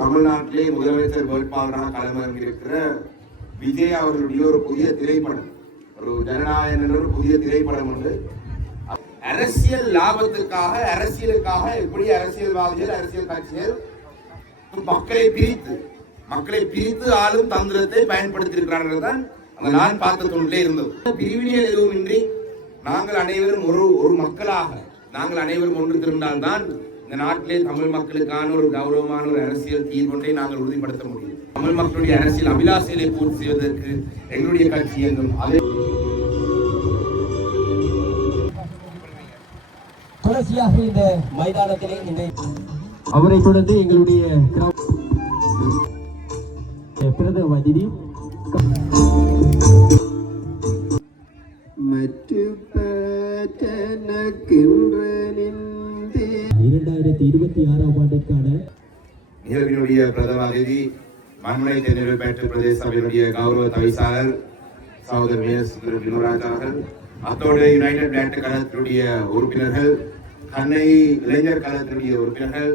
தமிழ்நாட்டிலே முதலமைச்சர் வேட்பாளராக களமிறங்கியிருக்கிற விஜய் அவர்களுடைய ஒரு புதிய திரைப்படம், ஒரு ஜனநாயகன் ஒரு புதிய திரைப்படம் உண்டு. அரசியல் லாபத்துக்காக, அரசியலுக்காக எப்படி அரசியல்வாதிகள், அரசியல் கட்சிகள் மக்களை பிரித்து ஆளும் தந்திரத்தை பயன்படுத்தியிருக்கிறார்கள் தான் அந்த நான் பார்த்த தொண்டிலே இருந்தது. பிரிவினைகள் எதுவும் இன்றி நாங்கள் அனைவரும் ஒரு மக்களாக நாங்கள் அனைவரும் ஒன்று திரண்டால்தான் இந்த நாட்டிலே தமிழ் மக்களுக்கான ஒரு கௌரவமான ஒரு அரசியல் தீர்வொன்றை நாங்கள் உறுதிப்படுத்த முடியும். தமிழ் மக்களுடைய அரசியல் அபிலாஷைகளை பூர்த்தி செய்வதற்கு எங்களுடைய கட்சி என்றும் அதே தொடர்ச்சியாக இந்த மைதானத்திலே அவரை தொடர்ந்து எங்களுடைய பிரதம அதிதி மற்ற 2026ஆம் ஆண்டுக்கான நிகழ்வினுடைய பிரதம அதிதி மண்முனை தென்னிலை பெற்ற பிரதேச சபையினுடைய கௌரவ தவிசாளர் சகோதரர் மேயர் வினோராஜ் அவர்கள், அத்தோடு யுனைடெட் பிளான்ட் கழகத்தினுடைய உறுப்பினர்கள், கண்ணகி இளைஞர் கழகத்தினுடைய உறுப்பினர்கள்,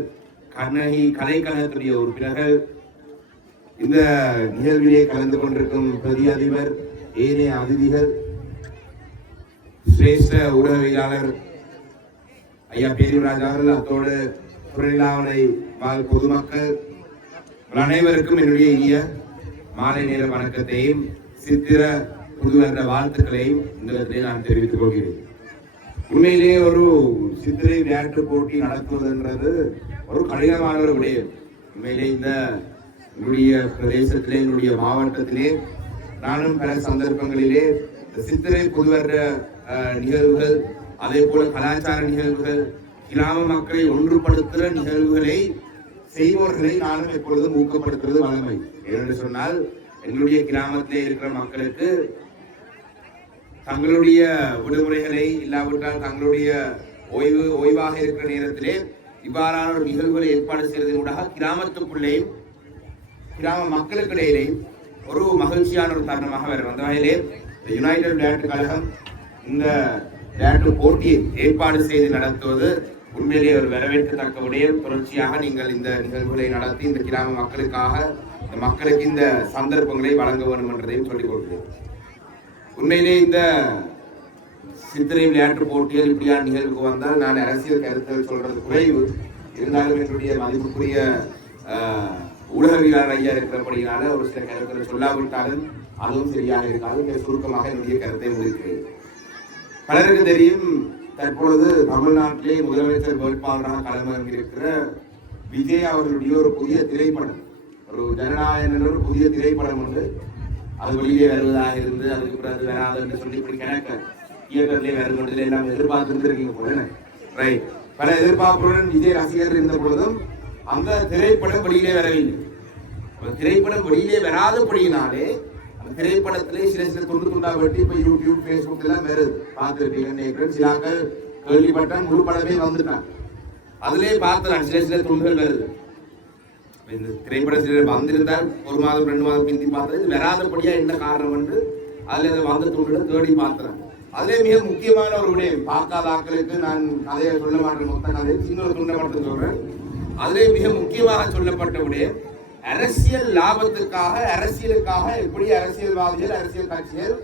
கண்ணகி கலை கழகத்தினுடைய உறுப்பினர்கள், இந்த நிகழ்விலே கலந்து கொண்டிருக்கும் பிரதி அதிபர், ஏனைய அதிதிகள், சிரேஷ்ட ஊடகவியலாளர் ஐயா பேரிராஜ் அவர்கள், அத்தோடு துணைலாவணை வாழ் பொதுமக்கள் அனைவருக்கும் என்னுடைய இனிய மாலை நேர வணக்கத்தையும் சித்திர புதுவருட வாழ்த்துக்களையும் இந்த இடத்திலே நான் தெரிவித்துக் கொள்கிறேன். உண்மையிலேயே ஒரு சித்திரை விளையாட்டு போட்டி நடத்துவதுன்றது ஒரு கடினமான ஒரு விடயம். உண்மையிலே இந்த என்னுடைய பிரதேசத்திலே, என்னுடைய மாவட்டத்திலே நானும் பல சந்தர்ப்பங்களிலே சித்திரை புதுவருட நிகழ்வுகள், அதே போல கலாச்சார நிகழ்வுகள், கிராம மக்களை ஒன்றுபடுத்துகிற நிகழ்வுகளை செய்வோர்களை நானும் எப்பொழுதும் ஊக்கப்படுத்துவது வளமை. ஏனென்று சொன்னால் எங்களுடைய கிராமத்திலே இருக்கிற மக்களுக்கு தங்களுடைய விடுமுறைகளை இல்லாவிட்டால் தங்களுடைய ஓய்வாக இருக்கிற நேரத்திலே இவ்வாறான ஒரு நிகழ்வுகளை ஏற்பாடு செய்வதனூடாக கிராமத்துக்குள்ளேயும் கிராம மக்களுக்கிடையிலேயும் ஒரு மகிழ்ச்சியான ஒரு தருணமாக வரும். அந்த வகையிலே யுனைடெட் பிளான்ட் கழகம் இந்த விளையாட்டு போட்டியை ஏற்பாடு செய்து நடத்துவது உண்மையிலேயே ஒரு வரவேற்கத்தக்க விடயம். தொடர்ச்சியாக நீங்கள் இந்த நிகழ்வுகளை நடத்தி இந்த கிராம மக்களுக்காக, இந்த மக்களுக்கு இந்த சந்தர்ப்பங்களை வழங்க வேண்டும் என்றதையும் சொல்லிக் கொடுக்கிறேன். உண்மையிலே இந்த சித்திரை விளையாட்டு போட்டிகள் இப்படியான நிகழ்வுக்கு வந்தால் நான் அரசியல் கருத்துக்கள் சொல்றது குறைவு. இருந்தாலும் என்னுடைய மதிப்புக்குரிய ஊடகவியலாளர் ஐயா இருக்கிறபடினால ஒரு சில கருத்துக்களை சொல்லாவிட்டாலும் அதுவும் சரியாக இருக்காது. சுருக்கமாக என்னுடைய கருத்தை முடிக்கிறேன். பலருக்கு தெரியும், தற்பொழுது தமிழ்நாட்டிலே முதலமைச்சர் வேட்பாளராக களமிறங்கியிருக்கிற விஜய் அவர்களுடைய ஒரு புதிய திரைப்படம், ஒரு ஜனநாயகன் ஒரு புதிய திரைப்படம் உண்டு. அது வெளியே வருவதாக இருந்து அதுக்கு பிறகு வராது என்று சொல்லி இப்படி கிணக்க தியேட்டர்லேயே வருவதில் எல்லாம் எதிர்பார்த்துருக்கீங்க போல. ரைட், பல எதிர்பார்ப்புடன் விஜய் ரசிகர் இருந்த பொழுதும் அந்த திரைப்படம் வெளியிலே வரவில்லை. திரைப்படம் வெளியிலே வராதபடியினாலே அந்த திரைப்படத்திலே சில துண்டா வெட்டி இப்ப யூடியூப், பேஸ்புக் எல்லாம் வருது, பார்த்துருப்பீங்க. சிலாக்கள் கேள்விப்பட்டான், முழு படமே வந்துட்டான், அதிலே பார்த்தான் சில துண்டுகள் வருது. இந்த திரைப்படம் வந்திருந்தால் 1 மாதம் 2 மாதம் பிந்தி பார்த்தது, இது வராதபடியா என்ன காரணம் என்று அதுல வந்த துண்டுகளை தேடி பார்த்துறான். அதிலே மிக முக்கியமான ஒரு விடயம், பார்க்காத ஆட்களுக்கு நான் கதையை சொல்ல மாட்டேன், மொத்த கதையை இன்னொரு துண்டை மட்டும் சொல்றேன். அதிலே மிக முக்கியமாக சொல்லப்பட்ட விடயம், அரசியல் லாபத்துக்காக, அரசியலுக்காக எப்படி அரசியல்வாதிகள், அரசியல் கட்சிகள்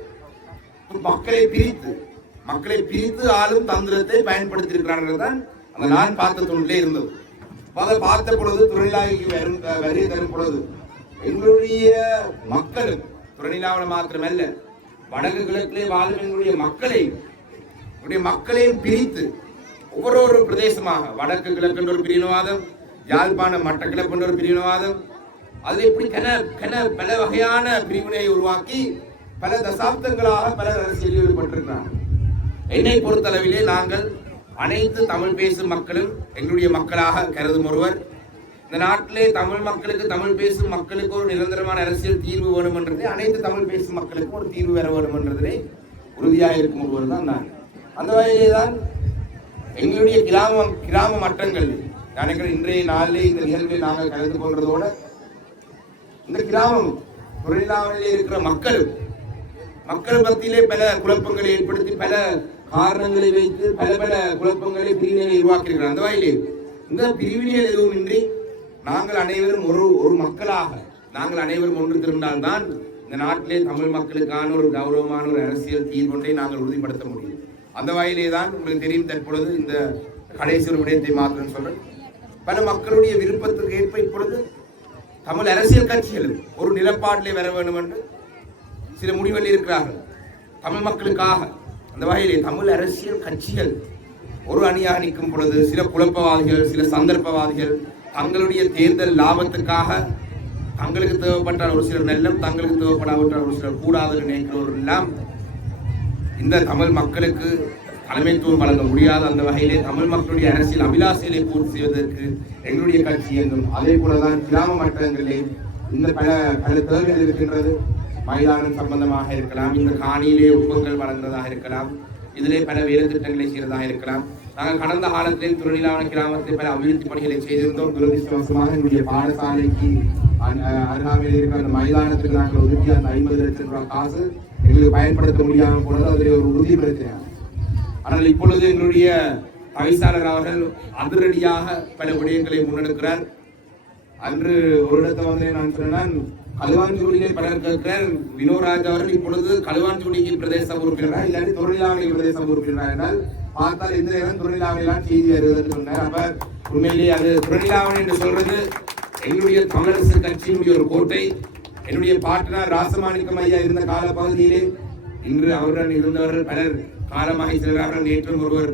மக்களை பிரித்து ஆளும் தந்திரத்தை பயன்படுத்தியிருக்கிறார்கள் தான் அந்த நான் பார்த்த தொண்டிலே இருந்தது. அதை பார்த்த பொழுது துணைநிலாவுக்கு வரி தரும் பொழுது எங்களுடைய மக்களும், துணைநிலாவில் மாத்திரமல்ல வடக்கு கிழக்கிலே வாழும் எங்களுடைய மக்களையும் பிரித்து ஒவ்வொரு பிரதேசமாக, வடக்கு கிழக்கு ஒரு பிரிவினவாதம், யாழ்ப்பாணம் மட்டக்கிழப்பு ஒரு பிரிவினவாதம், அதில் இப்படி பல வகையான பிரிவினையை உருவாக்கி பல தசாப்தங்களாக பலர் அரசியலில் ஈடுபட்டிருக்கிறார்கள். என்னை பொறுத்தளவிலே நாங்கள் அனைத்து தமிழ் பேசும் மக்களும் எங்களுடைய மக்களாக கருதும் ஒருவர். இந்த நாட்டிலே தமிழ் மக்களுக்கு, தமிழ் பேசும் மக்களுக்கு ஒரு நிரந்தரமான அரசியல் தீர்வு வேணும் என்றதே, அனைத்து தமிழ் பேசும் மக்களுக்கும் ஒரு தீர்வு பெற வேண்டும் என்றதே உறுதியாக இருக்கும் ஒருவர் தான் நான். அந்த வகையிலே தான் எங்களுடைய கிராம மட்டங்கள் நினைக்கிறேன் இன்றைய நாளிலே இந்த நிகழ்வில் நாங்கள் கலந்து கொள்றதோட இந்த கிராமம் தொழிலாளர்களில் இருக்கிற மக்கள் மத்தியிலே பல குழப்பங்களை ஏற்படுத்தி, பல காரணங்களை வைத்து பல குழப்பங்களை, பிரிவினைகளை உருவாக்கியிருக்கிறார். அந்த வகையிலே இந்த பிரிவினைகள் எதுவும் இன்றி நாங்கள் அனைவரும் ஒரு மக்களாக நாங்கள் அனைவரும் ஒன்று திரண்டால்தான் இந்த நாட்டிலே தமிழ் மக்களுக்கான ஒரு கௌரவமான ஒரு அரசியல் தீர்வொன்றை நாங்கள் உறுதிப்படுத்த முடியும். அந்த வகையிலே தான் உங்களுக்கு தெரியும், தற்பொழுது இந்த கடைசி ஒரு விடயத்தை மாத்திரம் சொல்றேன். பல மக்களுடைய விருப்பத்துக்கு ஏற்ப இப்பொழுது தமிழ் அரசியல் கட்சிகள் ஒரு நிலப்பாட்டிலே வர வேண்டும் என்று சில முடிவுகள் இருக்கிறார்கள் தமிழ் மக்களுக்காக. அந்த வகையிலே தமிழ் அரசியல் கட்சிகள் ஒரு அணியாக நிற்கும் பொழுது சில குழப்பவாதிகள், சில சந்தர்ப்பவாதிகள் தங்களுடைய தேர்தல் லாபத்துக்காக தங்களுக்கு தேவைப்பட்டால் ஒரு சிலர் நல்லம், தங்களுக்கு தேவைப்படாவிட்டால் ஒரு சிலர் கூடாது நினைக்கிறவர்கள் எல்லாம் இந்த தமிழ் மக்களுக்கு தலைமைத்துவம் வழங்க முடியாது. அந்த வகையிலே தமிழ் மக்களுடைய அரசியல் அபிலாசைகளை பூர்த்தி செய்வதற்கு எங்களுடைய கட்சி என்றும் அதே போலதான் கிராம மட்டங்களிலே இந்த பல தேவைகள் இருக்கின்றது. மைதானம் சம்பந்தமாக இருக்கலாம், இந்த காணியிலே ஒப்பங்கள் வழங்குவதாக இருக்கலாம், இதிலே பல வேலை திட்டங்களை செய்வதாக இருக்கலாம். நாங்கள் கடந்த காலத்திலே துறநிலாவண கிராமத்தில் பல அபிவிருத்தி பணிகளை செய்திருந்தோம். துரதிருஷ்டவசமாக எங்களுடைய பாடசாலைக்கு அருகாமையில் இருக்கிற அந்த மைதானத்துக்கு நாங்கள் ஒதுக்கி அந்த 50 லட்சம் ரூபாய் காசு எங்களுக்கு பயன்படுத்த முடியாமல் போனது அதில் ஒரு உறுதிப்படுத்தினார். ஆனால் இப்பொழுது எங்களுடைய தவிசாளர் அவர்கள் அதிரடியாக பல விடயங்களை முன்னெடுக்கிறார். அன்று ஒரு இடத்துல வந்து நான் சொன்னேன், களுவாஞ்சுடியிலே பலர் கேட்கிறார், வினோராஜ் அவர்கள் இப்பொழுது களுவாஞ்சுடிக்கு பிரதேச உறுப்பினரா இல்லாட்டி தொழிலாளி பிரதேச உறுப்பினரா என்றால் பார்த்தால் எந்த நேரம் தொழிலாளர்களால் செய்தி வருவதற்கு சொன்னார். அப்ப உண்மையிலேயே அது தொழிலாளர் என்று சொல்றது எங்களுடைய தமிழரசு கட்சியினுடைய ஒரு கோட்டை. என்னுடைய பாட்டனார் ராசமாணிக்கம் ஐயா இருந்த கால பகுதியிலே இன்று அவருடன் இருந்தவர்கள் பலர் காலமாக செல்கிறார்கள். நேற்றும் ஒருவர்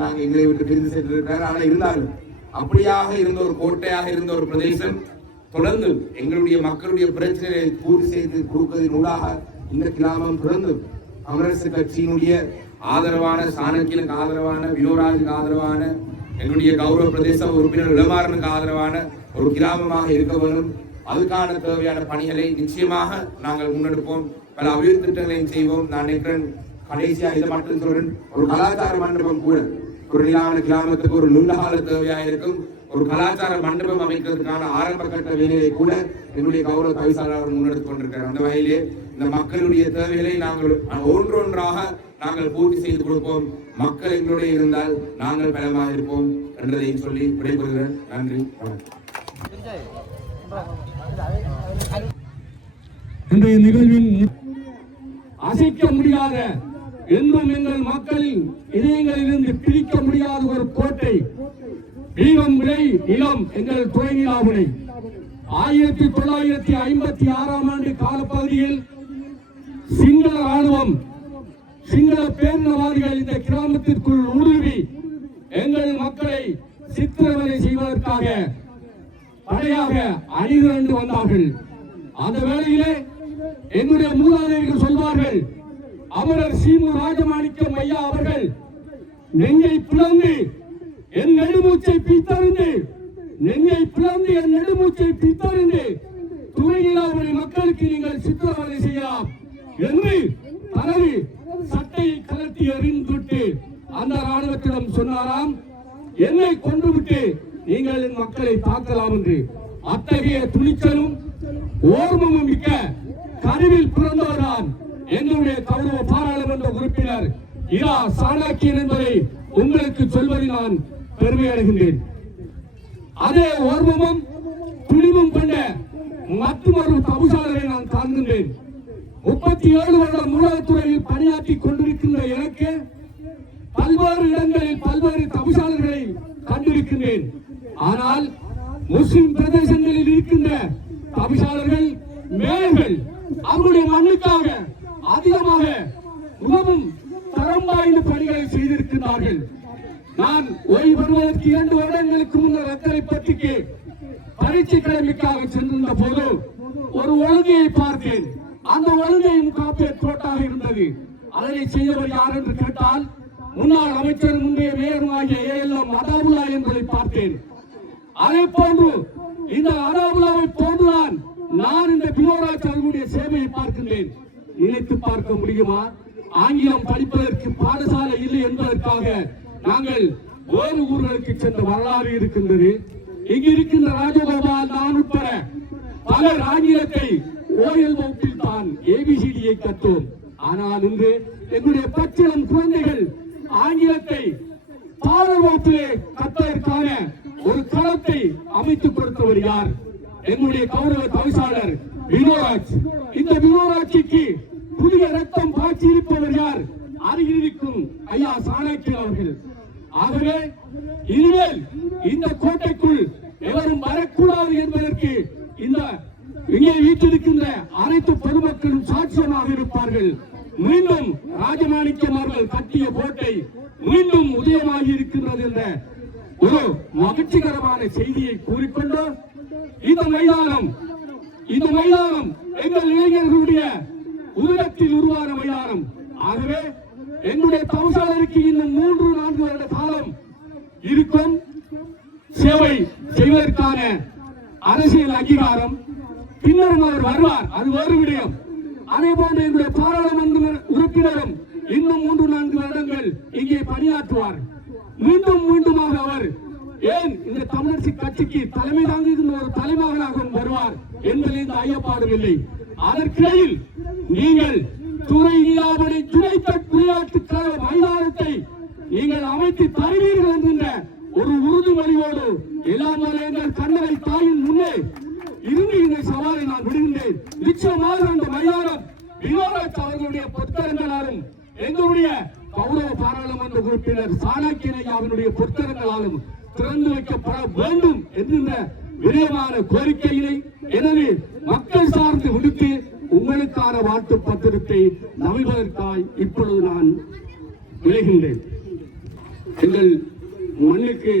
நாங்கள் எங்களை விட்டு பிரிந்து சென்றிருக்கிறார். ஆனால் இருந்தாலும் அப்படியாக இருந்த ஒரு கோட்டையாக இருந்த ஒரு பிரதேசம் தொடர்ந்து எங்களுடைய மக்களுடைய பிரச்சனையை பூர்த்தி செய்து கொடுப்பதனூடாக இந்த கிராமம் தொடர்ந்து தமிழரசு கட்சியினுடைய ஆதரவான, சாணக்கியனுக்கு ஆதரவான, வினோராஜுக்கு ஆதரவான, எங்களுடைய கௌரவ பிரதேச உறுப்பினர் இளமாறனுக்கு ஆதரவான ஒரு கிராமமாக இருக்க வேண்டும். அதுக்கான தேவையான பணிகளை நிச்சயமாக நாங்கள் முன்னெடுப்போம். பல அபிவிருத்தி திட்டங்களையும் செய்வோம். நான் நினைக்கிறேன், கடைசியாக இதை மட்டும் சொல்றேன், ஒரு கலாச்சார மண்டபம் கூட ஒரு நிலான கிராமத்துக்கு ஒரு நூலகால தேவையாக இருக்கும். ஒரு கலாச்சார மண்டபம் அமைக்கிறதுக்கான ஆரம்ப கட்ட வேலையை கூட என்னுடைய கௌரவ தவிசாளர் முன்னெடுத்துக் கொண்டிருக்கிறார். அந்த வகையிலே இந்த மக்களுடைய தேவைகளை நாங்கள் ஒன்றொன்றாக நாங்கள் பூர்த்தி செய்து கொடுப்போம். மக்கள் எங்களுடைய இருந்தால் நாங்கள் பலமாக இருப்போம் என்றதை சொல்லி விடைபெறுகிறேன். நன்றி, வணக்கம். இன்றைய நிகழ்வின் அசைக்க முடியாத, என்றும் எங்கள் மக்களின் இதயங்களிலிருந்து பிரிக்க முடியாத ஒரு கோட்டை, வீரம் விளை நிலம் எங்கள் துணை நிலாவுணை. 1956ஆம் ஆண்டு காலப்பகுதியில் சிங்கள ராணுவம், சிங்கள பேரினவாதிகள் இந்த கிராமத்திற்குள் ஊடுருவி எங்கள் மக்களை சித்திரவதை செய்வதற்காக படையாக அணிதிரண்டு வந்தார்கள். அந்த வேளையிலே என்னுடைய மூதாதையர்கள் சொல்வார்கள், அமரர் சீமு ராஜமாணிக்கம் ஐயா அவர்கள் நெஞ்சை பிளந்து என் நெடுமூச்சை பித்தறிந்து, நெஞ்சை பிளந்து என் நெடுமூச்சை பித்தறிந்து துணை நிலாவுடைய மக்களுக்கு நீங்கள் சித்திரவதை செய்யலாம் என்று தனது சட்டையை கலட்டி எறிந்துவிட்டு அந்த ராணுவத்திடம் சொன்னாராம், என்னை கொன்றுவிட்டு நீங்கள் என் மக்களை தாக்கலாம் என்று. அத்தகைய துணிச்சலும் ஓர்மமும் மிக்க கருவில் பிறந்தவர்தான் எங்களுடைய கௌரவ பாராளுமன்ற உறுப்பினர் இரா சாணக்கியன் என்பதை உங்களுக்கு சொல்வதில் நான் பெருமை அடைகின்றேன். அதே ஓர்மமும் துணிவும் கொண்ட மற்றொரு தவிசாளரை நான் காண்கின்றேன். 37 வருடம் ஊடகத்துறையில் பணியாற்றி கொண்டிருக்கின்ற எனக்கு பல்வேறு இடங்களில் பல்வேறு தவிசாளர்களை கண்டிருக்கின்றேன். ஆனால் முஸ்லிம் பிரதேசங்களில் இருக்கின்ற தவிசாளர்கள், மேயர்கள் அவருடைய மண்ணுக்காக அதிகமாக மிகவும் தரம் வாய்ந்த பணிகளை செய்திருக்கிறார்கள். நான் ஓய்வு பெறுவதற்கு 2 வருடங்களுக்கு முன்னர் அக்கரைப்பட்டிக்கு பரீட்சை கடமைக்காக சென்றிருந்த போது ஒரு ஒழுங்கையை பார்த்தேன். அந்த ஒழுங்கையும் காப்பீட் கோட்டாக இருந்தது. அதனை செய்தவர் யார் என்று கேட்டால் முன்னாள் அமைச்சர், முந்தைய மேயருமாகிய ALM அதாபுல்லா என்பதை பார்த்தேன். அதே போன்று இந்த அதாபுல்லாவை போன்றுதான் நான் இந்த வினோராஜ் அவர்களுடைய சேவையை பார்க்கின்றேன். நினைத்து பார்க்க முடியுமா? ஆங்கிலம் படிப்பதற்கு பாடசாலை இல்லை என்பதற்காக நாங்கள் வேறு ஊர்களுக்கு சென்ற வரலாறு இருக்கின்றது. இங்கு இருக்கின்ற ராஜகோபால், நான் உட்பட பலர் ஆங்கிலத்தை ஓயல் வகுப்பில் தான் ABCDயை கற்றோம். ஆனால் இன்று எங்களுடைய பச்சிளம் குழந்தைகள் ஆங்கிலத்தை பாடல் வகுப்பிலே கற்பதற்கான ஒரு களத்தை அமைத்துக் கொடுத்தவர் யார்? எங்களுடைய கௌரவ தவிசாளர் வினோராஜ். இந்த வினோராட்சிக்கு புதிய ரத்தம் பாய்ச்சி இருப்பவர் யார்? அருகில் இருக்கும் ஐயா சாணக்கியன் அவர்கள். ஆகவே இனிமேல் இந்த கோட்டைக்குள் எவரும் வரக்கூடாது என்பதற்கு இந்த இங்கே வீட்டிருக்கின்ற அனைத்து பொதுமக்களும் சாட்சியமாக இருப்பார்கள். மீண்டும் ராஜமாணிக்கம் அவர்கள் கட்டிய கோட்டை மீண்டும் உதயமாகி இருக்கின்றது என்ற ஒரு மகிழ்ச்சிகரமான செய்தியை கூறிக்கொண்டு இந்த மைதானம் எங்கள் இளைஞர்களுடைய உருவத்தில் உருவான மைதானம். ஆகவே எங்களுடைய தவிசாளருக்கு இன்னும் 3-4 வருட காலம் இருக்கும். சேவை செய்வதற்கான அரசியல் அங்கீகாரம் பின்னரும் அவர் வருவார், அது வேறு விடயம். அதே போன்று எங்களுடைய பாராளுமன்ற உறுப்பினரும் இன்னும் 3-4 வருடங்கள் இங்கே பணியாற்றுவார். மீண்டுமாக அவர் ஏன் இந்த தமிழரசு கட்சிக்கு தலைமை தாங்குகின்ற ஒரு தலைமகனாகவும் வருவார் என்பதில் இந்த ஐயப்பாடும் இல்லை. அதற்கிடையில் நீங்கள் துறை இல்லாமலை விளையாட்டு கழக மைதானத்தை நீங்கள் அமைத்து தருவீர்கள் என்கின்ற ஒரு உறுதிமொழியோடு எல்லாம் எங்கள் கண்ணனை தாயின் முன்னே இருந்து இந்த சவாலை நான் விடுகின்றேன். நிச்சயமாக அந்த மைதானம் வினோராஜ் அவர்களுடைய பொற்கரங்களாலும் எங்களுடைய கௌரவ பாராளுமன்ற உறுப்பினர் சாணக்கியன் ஐயாவினுடைய பொற்கரங்களாலும் திறந்து வைக்கப்பட வேண்டும் என்கின்ற விரைவான கோரிக்கையினை எனவே மக்கள் சார்ந்து விடுத்து உங்களுக்கான வாழ்த்து பத்திரத்தை நவிழ்வதற்காய் இப்பொழுது நான் விளைகின்றேன். எங்கள் மண்ணுக்கு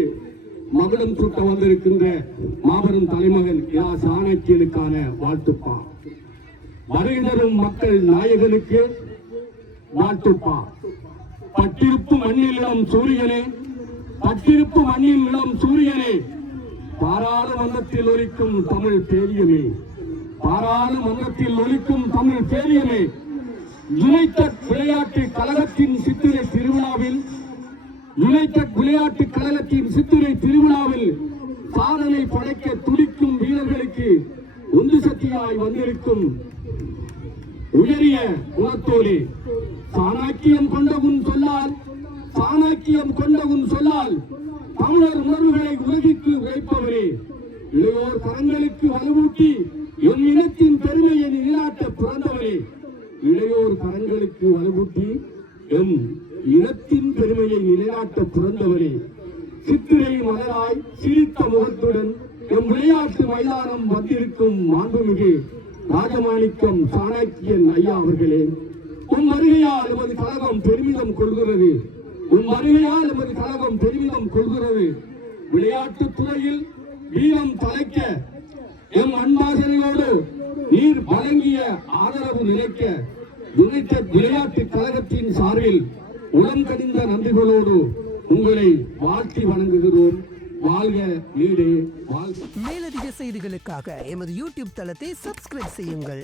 மகுடம் சூட்ட வந்திருக்கின்ற மாபெரும் தலைமகன் இரா சாணக்கியனுக்கான வாழ்த்துப்பா. வருகிற மக்கள் நாயகனுக்கு வாழ்த்துப்பா. பட்டிருப்பு மண்ணிலிடம் சூரியனே, பட்டிருப்பு மண்ணிலிடம் சூரியனே, பாராளுமன்றத்தில் ஒலிக்கும் தமிழ் பேரியமே, பாராளுமன்றத்தில் ஒலிக்கும் தமிழ் பேரியமே. யுனைடெட் விளையாட்டு கழகத்தின் சித்திரை திருவிழாவில் சாதனை படைக்க துடிக்கும் வீரர்களுக்கு உந்து சக்தியாய் வந்திருக்கும் உயரிய குணத்தோடு சாணக்கியம் கொண்ட உன் சொல்லால் தமிழர் உணர்வுகளை உலகிற்கு உரைப்பவரே, இளையோர் கரங்களுக்கு வலுவூட்டி என் இனத்தின் பெருமையை நிலைநாட்ட பிறந்தவரே, இளையோர் கரங்களுக்கு வலுவூட்டி எம் இனத்தின் பெருமையை நிலைநாட்ட பிறந்தவரே, சித்திரை மலராய் சிரித்த முகத்துடன் எம் விளையாட்டு மைதானம் வந்திருக்கும் மாண்புமிகு ராஜமாணிக்கம் சாணக்கியன் ஐயா அவர்களே, உன் வருகையால் எமது கழகம் பெருமிதம் கொள்கிறது. விளையாட்டு துறையில் வீரம் தலைக்க எம் அன்பாசனையோடு நீர் வழங்கிய ஆதரவு நிலைக்க யுனைடெட் விளையாட்டு கழகத்தின் சார்பில் உளம் கனிந்த நன்றிகளோடு உங்களை வாழ்த்தி வணங்குகிறோம். வாழ்க நீடே வாழ்க. மேலதிக செய்திகளுக்காக எமது யூடியூப் தளத்தை சப்ஸ்கிரைப் செய்யுங்கள்.